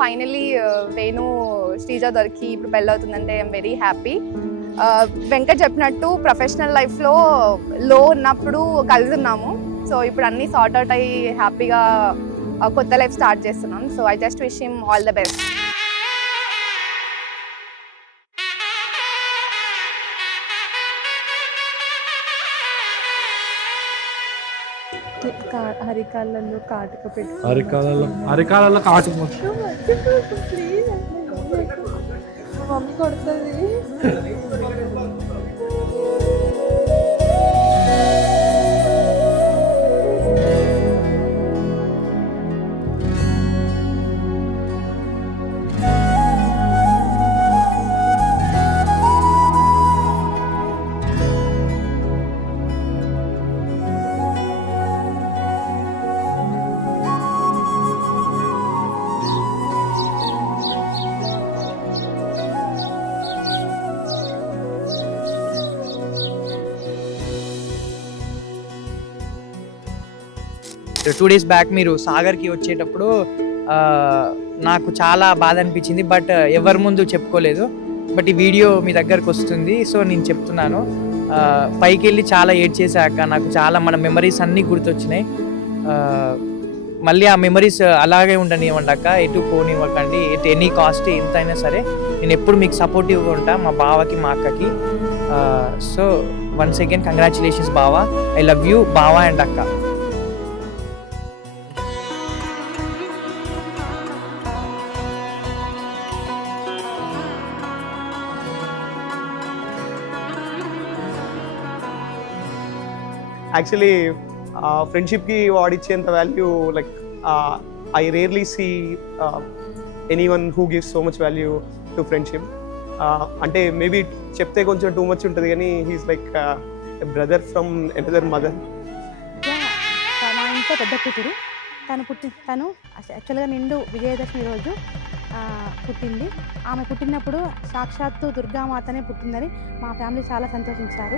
Finally Venu Sreeja దొరికి ఇప్పుడు పెళ్ళవుతుందంటే I'm very happy. Venkat చెప్పినట్టు ప్రొఫెషనల్ లైఫ్లో లో ఉన్నప్పుడు కలుస్తున్నాము. సో ఇప్పుడు అన్నీ సార్ట్ అవుట్ అయ్యి హ్యాపీగా కొత్త లైఫ్ స్టార్ట్ చేస్తున్నాం. So I just wish him all the best. అరికాళ్ళలో కాటుక పెట్టు. అరికాలలో కాటుక ప్లీజ్ మమ్మీ కొడుతుంది. టూ డేస్ బ్యాక్ మీరు సాగర్కి వచ్చేటప్పుడు నాకు చాలా బాధ అనిపించింది, బట్ ఎవరి ముందు చెప్పుకోలేదు. బట్ ఈ వీడియో మీ దగ్గరకు వస్తుంది, సో నేను చెప్తున్నాను. పైకి వెళ్ళి చాలా ఏడ్చేసాక నాకు చాలా మన మెమరీస్ అన్నీ గుర్తొచ్చినాయి. మళ్ళీ ఆ మెమరీస్ అలాగే ఉండనివ్వండి అక్క, ఎటు పోనివ్వకండి. ఎట్ ఎనీ కాస్ట్ ఎంతైనా సరే నేను ఎప్పుడు మీకు సపోర్టివ్గా ఉంటా, మా బావకి మా అక్కకి. సో వన్స్ అగైన్ కంగ్రాచులేషన్స్ బావా, ఐ లవ్ యూ బావా అండ్ అక్క. యాక్చువల్లీ ఫ్రెండ్షిప్కి వాడిచ్చేంత value like I rarely see any one who gives so much value to friendship. అంటే మేబీ చెప్తే కొంచెం టూ మచ్ ఉంటుంది కానీ he's like brother from another mother. నా ఇంట్లో పెద్ద కూతురు తను యాక్చువల్గా నిండు విజయదశమి రోజు పుట్టింది. ఆమె పుట్టినప్పుడు సాక్షాత్తు దుర్గామాతనే పుట్టిందని మా ఫ్యామిలీ చాలా సంతోషించారు.